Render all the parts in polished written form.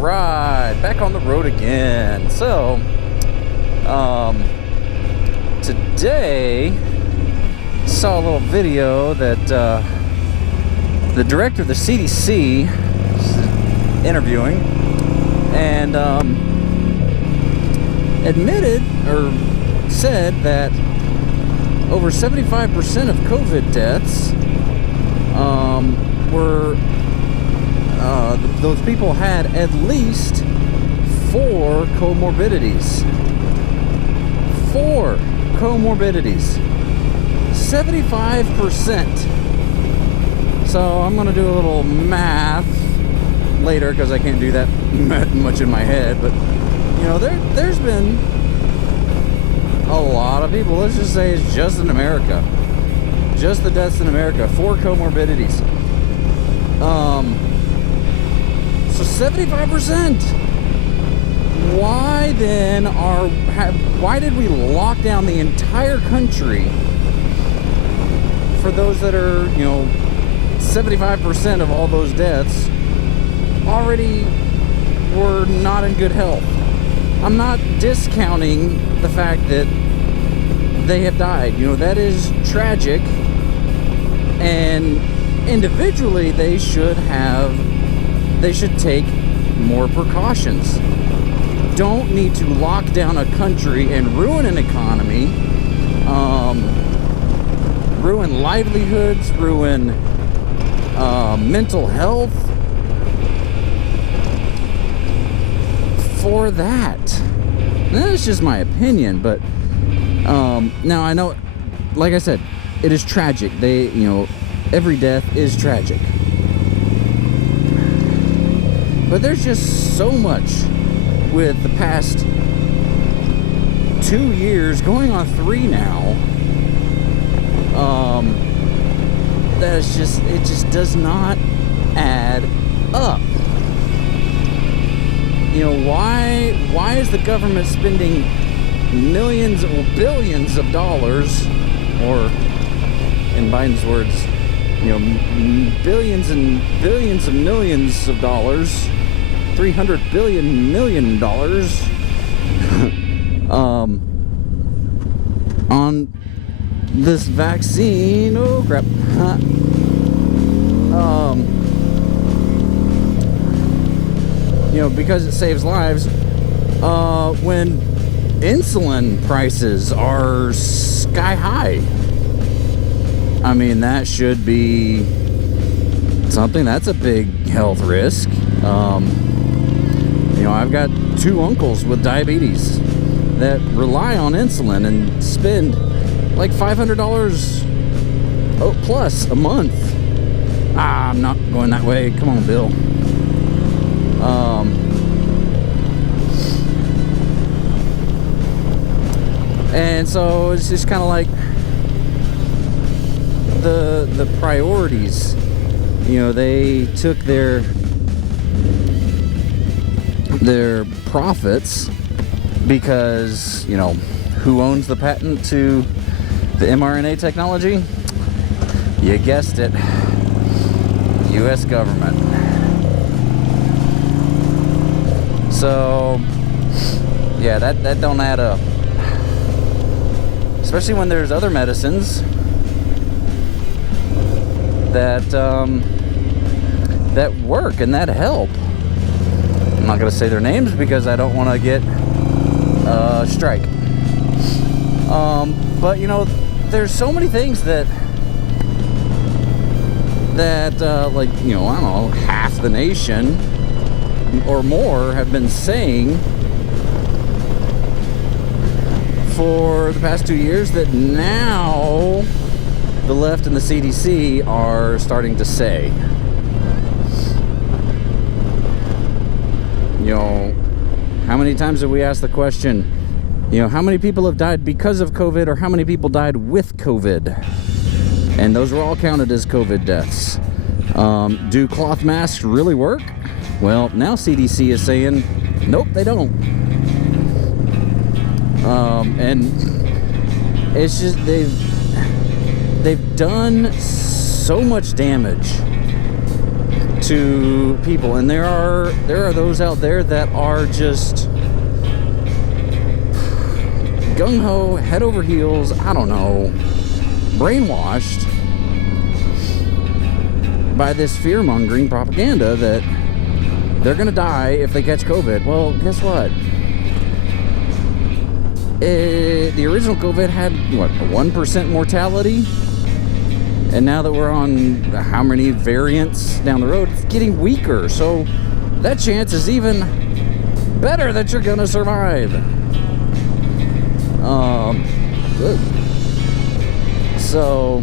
right, back on the road again. So, today saw a little video that the director of the CDC is interviewing, and admitted or said that over 75% of COVID deaths were those people had at least 4 comorbidities. 4 comorbidities. 75%. So I'm gonna do a little math later because I can't do that much in my head. But you know, there's been a lot of people. Let's just say it's just in America. Just the deaths in America. 4 comorbidities. So 75%. Why then why did we lock down the entire country for those that are, you know, 75% of all those deaths already were not in good health? I'm not discounting the fact that they have died. You know, that is tragic, and individually they should take more precautions. Don't need to lock down a country and ruin an economy, ruin livelihoods, ruin mental health for that. That's just my opinion, but now I know, like I said, it is tragic. Every death is tragic. But there's just so much with the past 2 years, going on 3 now, it just does not add up. You know, why is the government spending millions or billions of dollars, or in Biden's words, you know, billions and billions of millions of dollars, $300 million on this vaccine? Oh crap. You know, because it saves lives, when insulin prices are sky high. I mean, that should be something that's a big health risk. You know, I've got 2 uncles with diabetes that rely on insulin and spend like $500 plus a month. I'm not going that way. Come on, Bill. And so it's just kind of like the priorities. You know, they took their profits because, you know, who owns the patent to the mRNA technology? You guessed it. U.S. government. So, yeah, that don't add up. Especially when there's other medicines that work and that help. I'm not going to say their names because I don't want to get a strike. But, you know, there's so many things that like, you know, I don't know, half the nation or more have been saying for the past 2 years that now the left and the CDC are starting to say. You know, how many times have we asked the question, you know, how many people have died because of COVID, or how many people died with COVID? And those were all counted as COVID deaths. Do cloth masks really work? Well, now CDC is saying, nope, they don't. And it's just, they've done so much damage to people, and there are those out there that are just gung-ho, head over heels, I don't know, brainwashed by this fear-mongering propaganda that they're gonna die if they catch COVID. Well, guess what? The original COVID had, what, a 1% mortality? And now that we're on how many variants down the road, it's getting weaker. So that chance is even better that you're gonna survive. Good. So,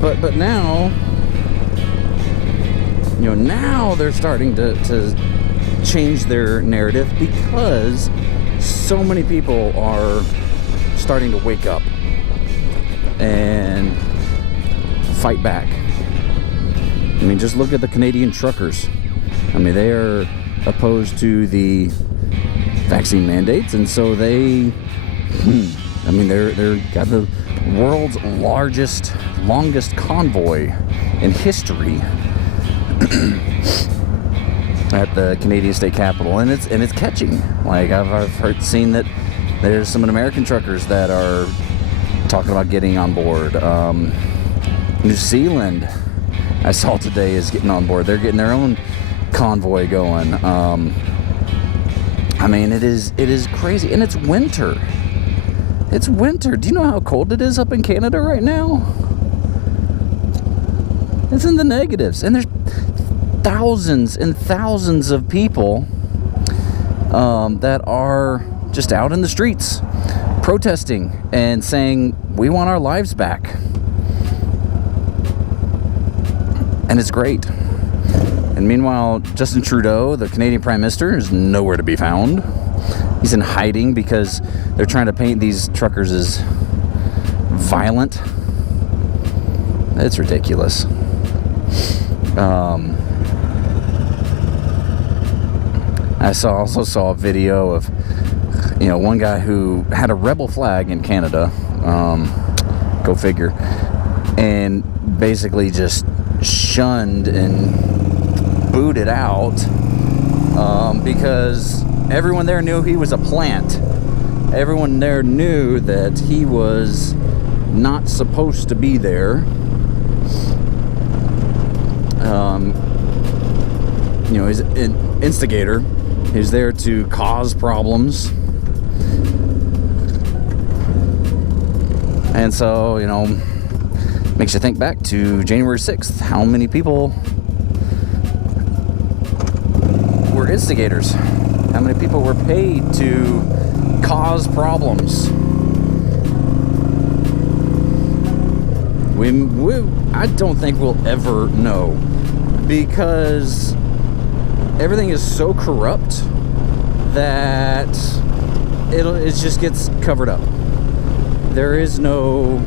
but now, now they're starting to change their narrative because so many people are starting to wake up and fight back. I mean, just look at the Canadian truckers. I mean, they are opposed to the vaccine mandates, and so they're got the world's longest convoy in history at the Canadian State Capitol, and it's catching. Like I've seen that there's some American truckers that are talking about getting on board. New Zealand, I saw today, is getting on board. They're getting their own convoy going. I mean, it is crazy, and it's winter. It's winter. Do you know how cold it is up in Canada right now? It's in the negatives, and there's thousands and thousands of people that are just out in the streets protesting and saying, we want our lives back. And it's great. And meanwhile, Justin Trudeau, the Canadian Prime Minister, is nowhere to be found. He's in hiding because they're trying to paint these truckers as violent. It's ridiculous. I also saw a video of, one guy who had a rebel flag in Canada, go figure, and basically just shunned and booted out because everyone there knew he was a plant. Everyone there knew that he was not supposed to be there. He's an instigator. He's there to cause problems. And so, makes you think back to January 6th. How many people were instigators? How many people were paid to cause problems? I don't think we'll ever know, because everything is so corrupt that it just gets covered up. There is no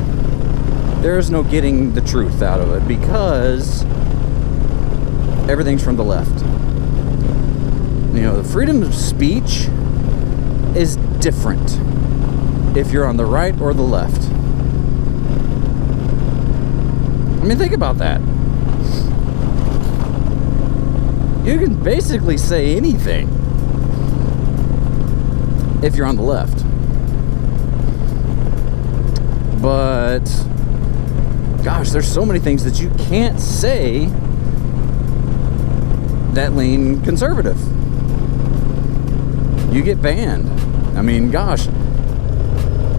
getting the truth out of it, because everything's from the left. The freedom of speech is different if you're on the right or the left. I mean, think about that. You can basically say anything if you're on the left. But gosh, there's so many things that you can't say that lean conservative. You get banned. I mean, gosh,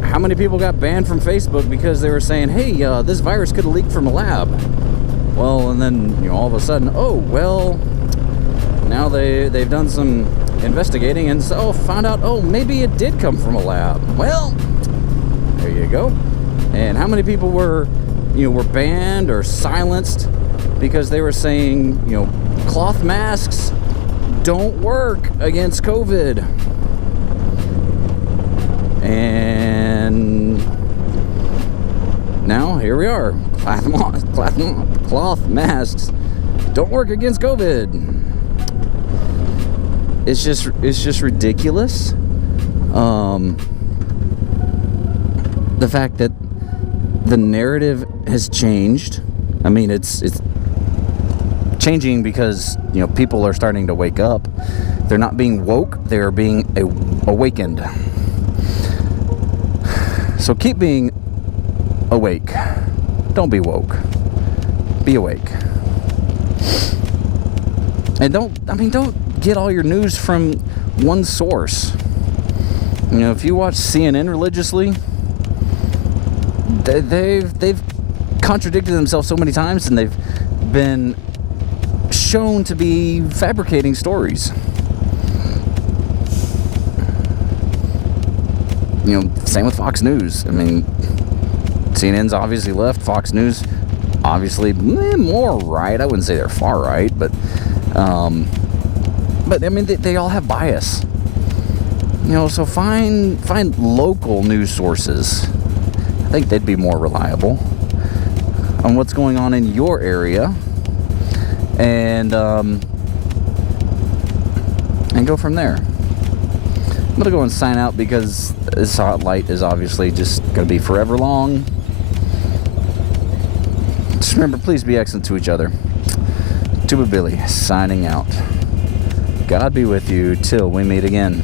how many people got banned from Facebook because they were saying, hey, this virus could have leaked from a lab? Well, and then, all of a sudden, oh, well, now they've done some investigating and so found out, oh, maybe it did come from a lab. Well, there you go. And how many people were banned or silenced because they were saying, cloth masks don't work against COVID. And now here we are. Cloth masks don't work against COVID. It's just ridiculous. The fact that the narrative has changed I mean, it's changing because, you know, people are starting to wake up. They're not being woke, they're being awakened. So keep being awake. Don't be woke. Be awake. And don't get all your news from one source. You know, if you watch CNN religiously, they've contradicted themselves so many times, and they've been shown to be fabricating stories. You know, same with Fox News. I mean, CNN's obviously left. Fox News, obviously more right. I wouldn't say they're far right, but I mean, they all have bias. You know, so find local news sources. I think they'd be more reliable on what's going on in your area, and go from there. I'm gonna go and sign out because this hot light is obviously just gonna be forever long. Just remember, please be excellent to each other. Tuba Billy signing out. God be with you till we meet again.